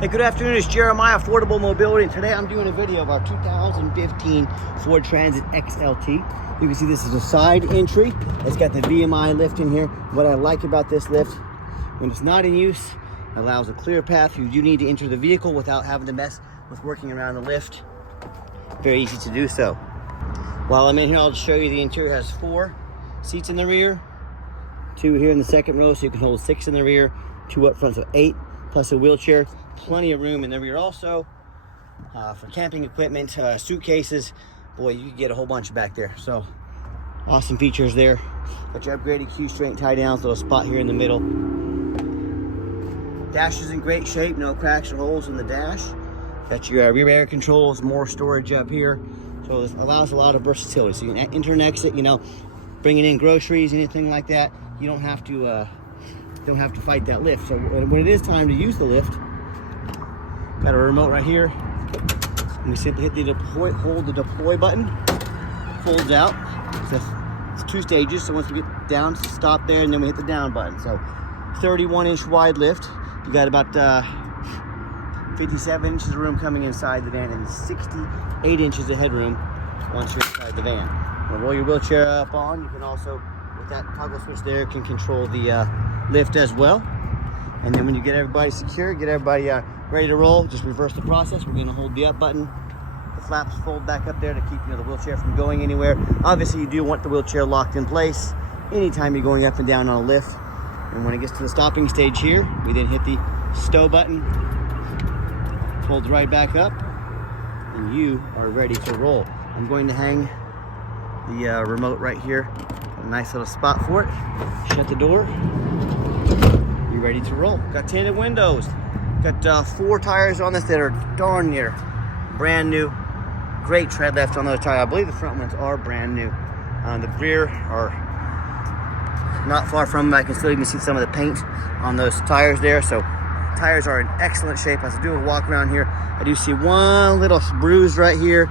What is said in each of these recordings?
Hey, good afternoon. It's Jeremiah, Affordable Mobility, and today I'm doing a video of our 2015 Ford Transit XLT. You can see this is a side entry. It's got the VMI lift in here. What I like about this lift, when it's not in use, it allows a clear path. You do need to enter the vehicle without having to mess with working around the lift. Very easy to do so. While I'm in here, I'll just show you the interior has 4 seats in the rear, 2 here in the second row, so you can hold 6 in the rear, 2 up front, so 8, plus a wheelchair. Plenty of room in the rear also for camping equipment, suitcases. Boy, you can get a whole bunch back there. So awesome features there. Got your upgraded Q straight tie downs, little spot here in the middle. Dash is in great shape, no cracks or holes in the dash. Got your rear air controls, more storage up here. So this allows a lot of versatility. So you can enter and exit, you know, bringing in groceries, anything like that. You don't have to fight that lift. So when it is time to use the lift, got a remote right here. And we simply hit the deploy, hold the deploy button, folds out. It's 2 stages, so once we get down, stop there, and then we hit the down button. So 31-inch wide lift. You got about 57 inches of room coming inside the van and 68 inches of headroom once you're inside the van. When you roll your wheelchair up on, you can also, with that toggle switch there, can control the lift as well. And then when you get everybody secure, get everybody ready to roll, just reverse the process. We're gonna hold the up button. The flaps fold back up there to keep the wheelchair from going anywhere. Obviously, you do want the wheelchair locked in place anytime you're going up and down on a lift. And when it gets to the stopping stage here, we then hit the stow button, folds right back up, and you are ready to roll. I'm going to hang the remote right here. A nice little spot for it. Shut the door. You're ready to roll. Got tinted windows. Got 4 tires on this that are darn near brand new. Great tread left on those tires. I believe the front ones are brand new. The rear are not far from them. I can still even see some of the paint on those tires there. So tires are in excellent shape. As I do a walk around here, I do see one little bruise right here,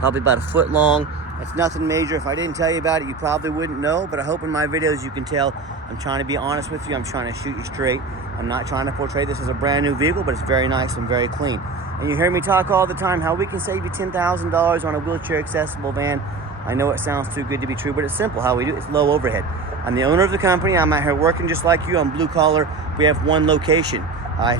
probably about 1 foot long. It's nothing major. If I didn't tell you about it, you probably wouldn't know, but I hope in my videos you can tell I'm trying to be honest with you. I'm trying to shoot you straight. I'm not trying to portray this as a brand new vehicle, but it's very nice and very clean. And you hear me talk all the time how we can save you $10,000 on a wheelchair accessible van. I know it sounds too good to be true, but it's simple. How we do it, it's low overhead. I'm the owner of the company. I'm out here working just like you. I'm blue collar. We have 1 location.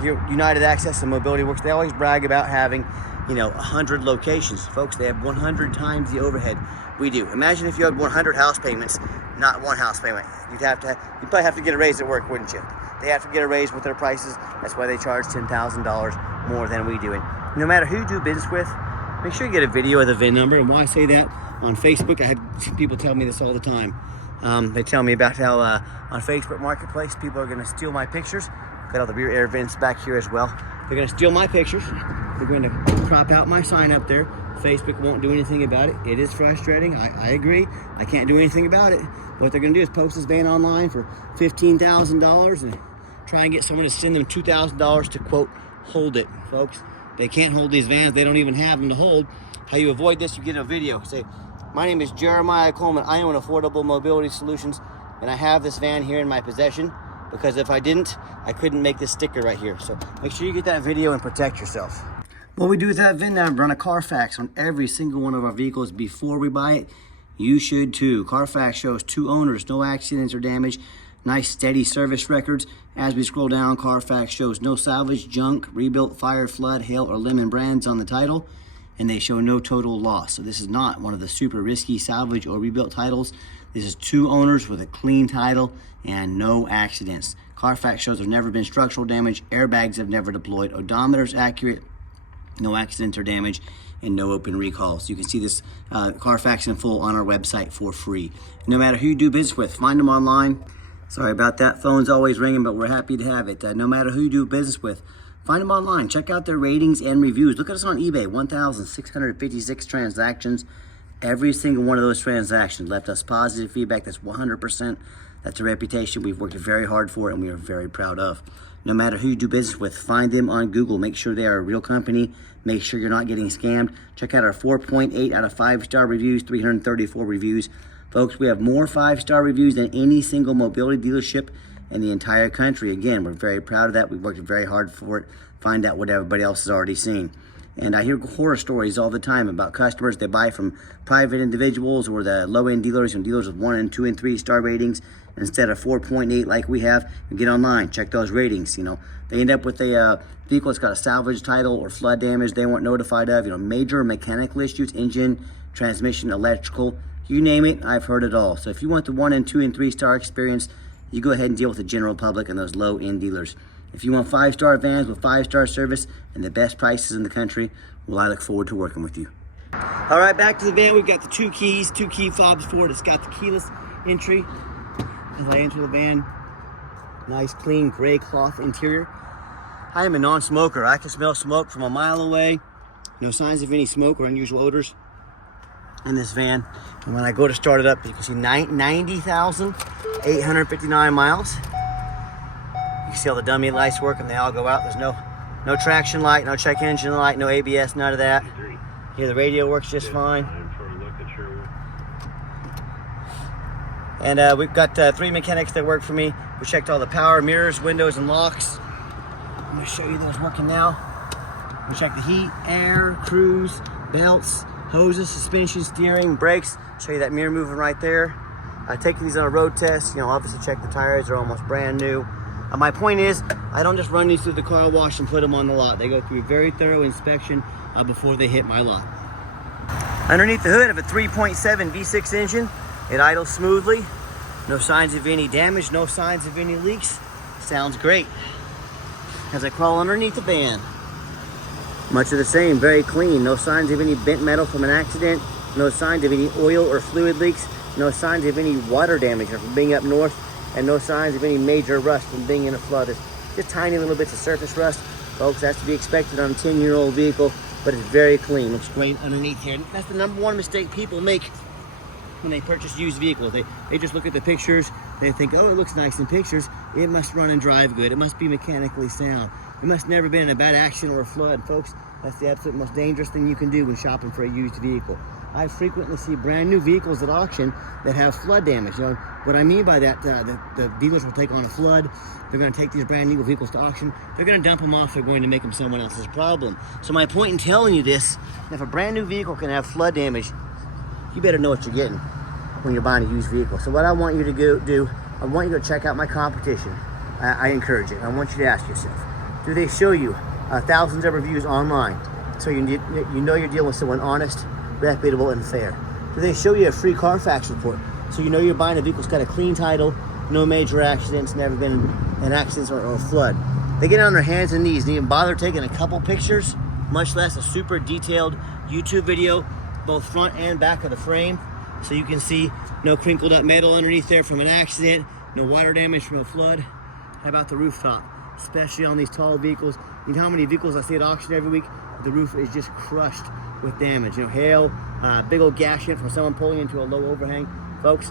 Here, United Access and Mobility Works, they always brag about having, 100 locations. Folks, they have 100 times the overhead we do. Imagine if you had 100 house payments, not 1 house payment. You'd probably have to get a raise at work, wouldn't you? They have to get a raise with their prices. That's why they charge $10,000 more than we do. And no matter who you do business with, make sure you get a video of the VIN number. And why I say that, on Facebook, I had people tell me this all the time. They tell me about how on Facebook Marketplace, people are gonna steal my pictures. Got all the rear air vents back here as well. They're gonna steal my pictures. They're going to crop out my sign up there. Facebook won't do anything about it. It is frustrating, I agree. I can't do anything about it. What they're gonna do is post this van online for $15,000 and try and get someone to send them $2,000 to, quote, hold it. Folks, they can't hold these vans. They don't even have them to hold. How you avoid this, you get a video. Say, my name is Jeremiah Coleman. I own Affordable Mobility Solutions, and I have this van here in my possession because if I didn't, I couldn't make this sticker right here. So make sure you get that video and protect yourself. What we do with that VIN number, run a Carfax on every single one of our vehicles before we buy it. You should too. Carfax shows 2 owners, no accidents or damage, nice steady service records. As we scroll down, Carfax shows no salvage, junk, rebuilt, fire, flood, hail, or lemon brands on the title, and they show no total loss. So this is not one of the super risky salvage or rebuilt titles. This is 2 owners with a clean title and no accidents. Carfax shows there's never been structural damage, airbags have never deployed, odometer's accurate, no accidents or damage, and no open recalls. You can see this Carfax in full on our website for free. No matter who you do business with, find them online. Sorry about that, phone's always ringing, but we're happy to have it. No matter who you do business with, find them online. Check out their ratings and reviews. Look at us on eBay, 1,656 transactions. Every single one of those transactions left us positive feedback. That's 100%. That's a reputation we've worked very hard for and we are very proud of. No matter who you do business with, find them on Google. Make sure they are a real company. Make sure you're not getting scammed. Check out our 4.8 out of 5-star reviews, 334 reviews. Folks, we have more 5-star reviews than any single mobility dealership in the entire country. Again, we're very proud of that. We've worked very hard for it. Find out what everybody else has already seen. And I hear horror stories all the time about customers that buy from private individuals or the low-end dealers and dealers with 1 and 2 and 3 star ratings instead of 4.8 like we have. And get online, check those ratings. You know, they end up with a vehicle that's got a salvage title or flood damage they weren't notified of. You know, major mechanical issues, engine, transmission, electrical, you name it, I've heard it all. So if you want the 1 and 2 and 3 star experience, you go ahead and deal with the general public and those low-end dealers. If you want 5-star vans with 5-star service and the best prices in the country, well, I look forward to working with you. All right, back to the van. We've got the 2 keys, 2 key fobs for it. It's got the keyless entry. As I enter the van, nice clean gray cloth interior. I am a non-smoker. I can smell smoke from a mile away. No signs of any smoke or unusual odors in this van. And when I go to start it up, you can see 90,859 miles. You can see all the dummy lights working, they all go out. There's no traction light, no check engine light, no ABS, none of that. Here the radio works just fine. And we've got 3 mechanics that work for me. We checked all the power, mirrors, windows, and locks. I'm gonna show you those working now. We check the heat, air, cruise, belts, hoses, suspension, steering, brakes. Show you that mirror moving right there. I take these on a road test. You know, obviously check the tires, they're almost brand new. My point is, I don't just run these through the car wash and put them on the lot. They go through a very thorough inspection before they hit my lot. Underneath the hood of a 3.7 V6 engine, it idles smoothly. No signs of any damage, no signs of any leaks. Sounds great. As I crawl underneath the van, much of the same, very clean. No signs of any bent metal from an accident. No signs of any oil or fluid leaks. No signs of any water damage from being up north. And no signs of any major rust from being in a flood. There's just tiny little bits of surface rust. Folks, that's to be expected on a 10-year-old vehicle, but it's very clean. Looks great underneath here. And that's the #1 mistake people make when they purchase used vehicles. They just look at the pictures. They think, oh, it looks nice in pictures. It must run and drive good. It must be mechanically sound. It must never been in a bad accident or a flood. Folks, that's the absolute most dangerous thing you can do when shopping for a used vehicle. I frequently see brand new vehicles at auction that have flood damage. You know, what I mean by that, the dealers will take on a flood. They're going to take these brand new vehicles to auction. They're going to dump them off. They're going to make them someone else's problem. So my point in telling you this, if a brand new vehicle can have flood damage, you better know what you're getting when you're buying a used vehicle. So what I want you to do, I want you to check out my competition. I encourage it. I want you to ask yourself, do they show you thousands of reviews online so you know you're dealing with someone honest, reputable, and fair? Do they show you a free Carfax report so you know you're buying a vehicle that's got a clean title, no major accidents, never been in accidents or a flood? They get on their hands and knees and even bother taking a couple pictures, much less a super detailed YouTube video, both front and back of the frame, so you can see no crinkled up metal underneath there from an accident, no water damage from a flood. How about the rooftop? Especially on these tall vehicles. You know how many vehicles I see at auction every week? The roof is just crushed with damage. You know, hail, big old gash in from someone pulling into a low overhang, folks.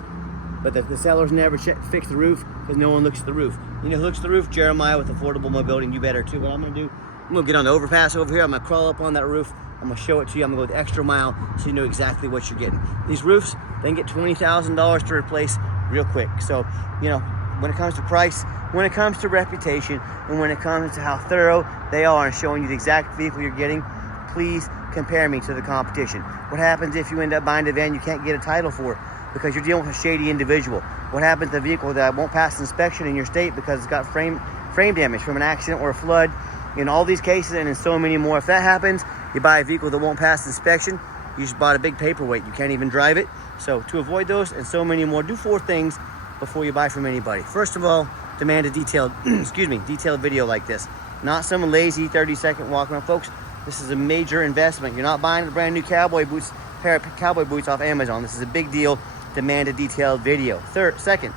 But the sellers never fix the roof because no one looks at the roof. You know who looks at the roof? Jeremiah with Affordable Mobility, and you better too. What I'm gonna do, I'm gonna get on the overpass over here. I'm gonna crawl up on that roof. I'm gonna show it to you. I'm gonna go the extra mile so you know exactly what you're getting. These roofs, they can get $20,000 to replace real quick. So, you know, when it comes to price, when it comes to reputation, and when it comes to how thorough they are in showing you the exact vehicle you're getting, please compare me to the competition. What happens if you end up buying a van you can't get a title for because you're dealing with a shady individual? What happens to the vehicle that won't pass inspection in your state because it's got frame damage from an accident or a flood? In all these cases and in so many more, if that happens, you buy a vehicle that won't pass inspection, you just bought a big paperweight. You can't even drive it. So to avoid those and so many more, do 4 things before you buy from anybody. First of all, demand a detailed, detailed video like this. Not some lazy 30-second walk around. Folks, this is a major investment. You're not buying a brand new pair of cowboy boots off Amazon. This is a big deal. Demand a detailed video. Second,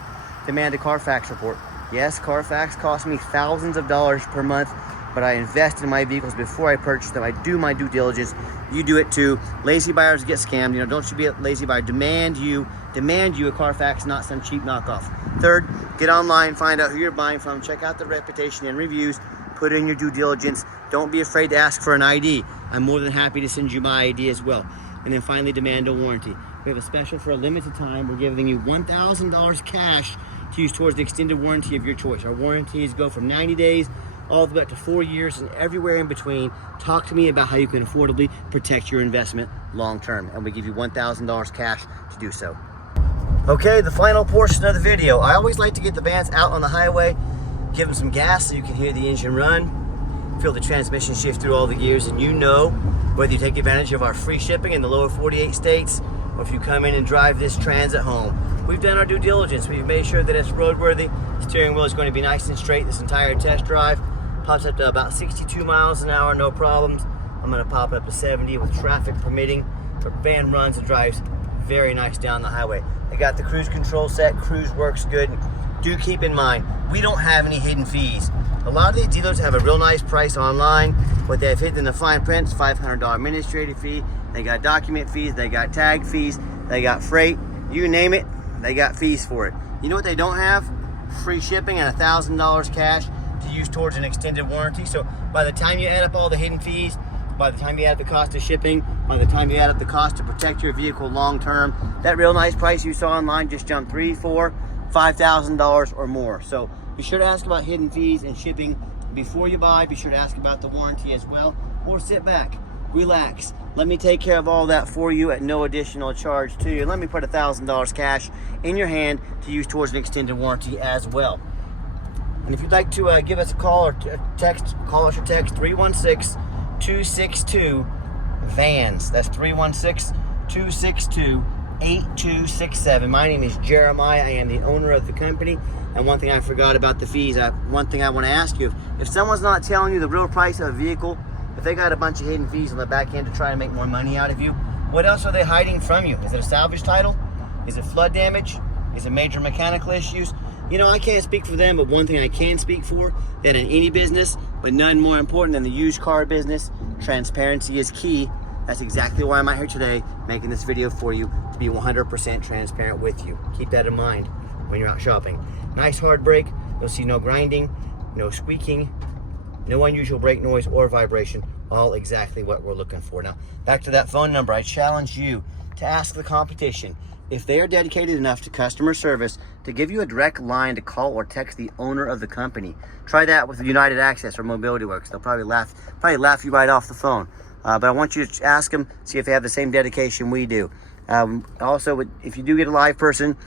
demand a Carfax report. Yes, Carfax costs me thousands of dollars per month, but I invest in my vehicles before I purchase them. I do my due diligence. You do it too. Lazy buyers get scammed. You know, don't you be a lazy buyer. Demand you a Carfax, not some cheap knockoff. Third, get online, find out who you're buying from, check out the reputation and reviews, put in your due diligence. Don't be afraid to ask for an ID. I'm more than happy to send you my ID as well. and then finally demand a warranty. We have a special for a limited time. We're giving you $1,000 cash to use towards the extended warranty of your choice. Our warranties go from 90 days all the way up to 4 years and everywhere in between. Talk to me about how you can affordably protect your investment long term, and we give you $1,000 cash to do so. Okay, the final portion of the video. I always like to get the vans out on the highway, give them some gas so you can hear the engine run, feel the transmission shift through all the gears, and you know whether you take advantage of our free shipping in the lower 48 states or if you come in and drive this Transit home. We've done our due diligence. We've made sure that it's roadworthy. The steering wheel is going to be nice and straight this entire test drive. Pops up to about 62 miles an hour, no problems. I'm going to pop up to 70 with traffic permitting. The van runs and drives very nice down the highway. I got the cruise control set. Cruise works good. Do keep in mind, we don't have any hidden fees. A lot of these dealers have a real nice price online. What they've hidden in the fine print is $500 administrative fee. They got document fees, they got tag fees, they got freight, you name it, they got fees for it. You know what they don't have? Free shipping and $1,000 cash to use towards an extended warranty. So by the time you add up all the hidden fees, by the time you add the cost of shipping, by the time you add up the cost to protect your vehicle long term, that real nice price you saw online just jumped $3,000, $4,000, $5,000 or more. So be sure to ask about hidden fees and shipping before you buy. Be sure to ask about the warranty as well, or sit back, relax. Let me take care of all that for you at no additional charge to you. Let me put $1,000 cash in your hand to use towards an extended warranty as well. And if you'd like to give us a call or text, call us or text 316-262-VANS. That's 316-262-8267. My name is Jeremiah. I am the owner of the company. And one thing I forgot about the fees, one thing I want to ask you, if someone's not telling you the real price of a vehicle, if they got a bunch of hidden fees on the back end to try and make more money out of you, what else are they hiding from you? Is it a salvage title? Is it flood damage? Is it major mechanical issues? You know, I can't speak for them, but one thing I can speak for, that in any business, but none more important than the used car business, transparency is key. That's exactly why I'm out here today, making this video for you, to be 100% transparent with you. Keep that in mind when you're out shopping. Nice hard brake. You'll see no grinding, no squeaking, no unusual brake noise or vibration. All exactly what we're looking for. Now, back to that phone number. I challenge you to ask the competition if they are dedicated enough to customer service to give you a direct line to call or text the owner of the company. Try that with United Access or Mobility Works. They'll probably laugh you right off the phone. But I want you to ask them, see if they have the same dedication we do. Also, if you do get a live person,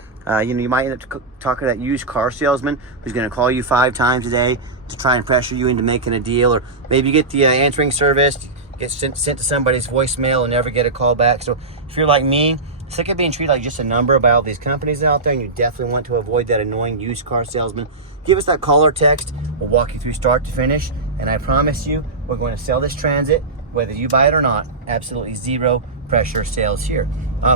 you might end up talking to that used car salesman who's going to call you 5 times a day to try and pressure you into making a deal, or maybe you get the answering service, get sent to somebody's voicemail and never get a call back. So if you're like me, sick of being treated like just a number by all these companies out there, and you definitely want to avoid that annoying used car salesman, give us that call or text. We'll walk you through start to finish, and I promise you, we're going to sell this Transit, whether you buy it or not. Absolutely zero pressure sales here.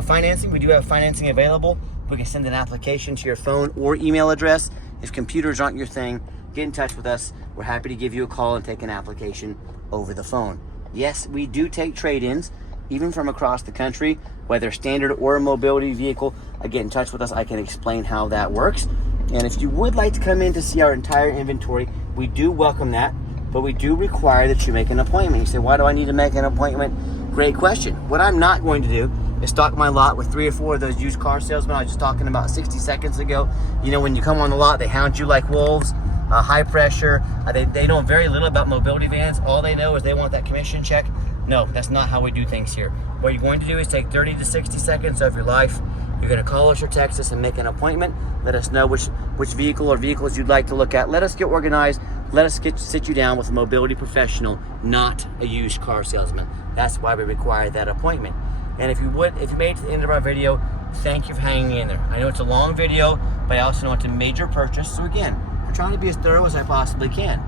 Financing, we do have financing available. We can send an application to your phone or email address. If computers aren't your thing, get in touch with us. We're happy to give you a call and take an application over the phone. Yes, we do take trade-ins, even from across the country, whether standard or a mobility vehicle. Get in touch with us. I can explain how that works. And if you would like to come in to see our entire inventory, we do welcome that, but we do require that you make an appointment. You say, why do I need to make an appointment? Great question. What I'm not going to do is stock my lot with 3 or 4 of those used car salesmen I was just talking about 60 seconds ago. You know, when you come on the lot, they hound you like wolves, high pressure. They know very little about mobility vans. All they know is they want that commission check. No, that's not how we do things here. What you're going to do is take 30 to 60 seconds of your life. You're going to call us or text us and make an appointment. Let us know which vehicle or vehicles you'd like to look at. Let us get organized. Let us sit you down with a mobility professional, not a used car salesman. That's why we require that appointment. And if you made it to the end of our video, thank you for hanging in there. I know it's a long video, but I also know it's a major purchase. So again, I'm trying to be as thorough as I possibly can.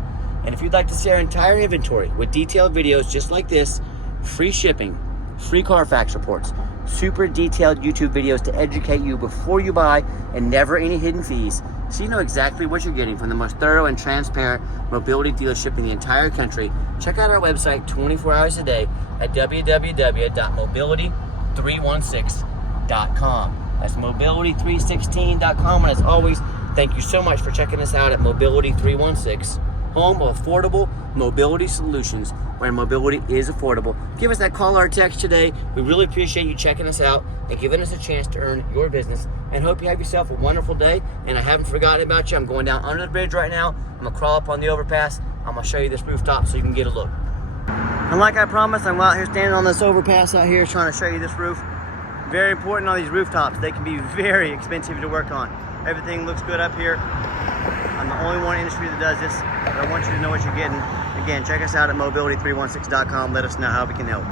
And if you'd like to see our entire inventory with detailed videos just like this, free shipping, free Carfax reports, super detailed YouTube videos to educate you before you buy, and never any hidden fees, so you know exactly what you're getting from the most thorough and transparent mobility dealership in the entire country, check out our website 24 hours a day at www.mobility316.com. That's mobility316.com. And as always, thank you so much for checking us out at Mobility 316. home of affordable mobility solutions, where mobility is affordable. Give us that call or text today. We really appreciate you checking us out and giving us a chance to earn your business, and hope you have yourself a wonderful day. And I haven't forgotten about you. I'm going down under the bridge right now. I'm gonna crawl up on the overpass. I'm gonna show you this rooftop so you can get a look. And like I promised, I'm out here standing on this overpass out here trying to show you this roof. Very important on these rooftops. They can be very expensive to work on. Everything looks good up here. I'm the only one in the industry that does this, but I want you to know what you're getting. Again, check us out at mobility316.com. Let us know how we can help.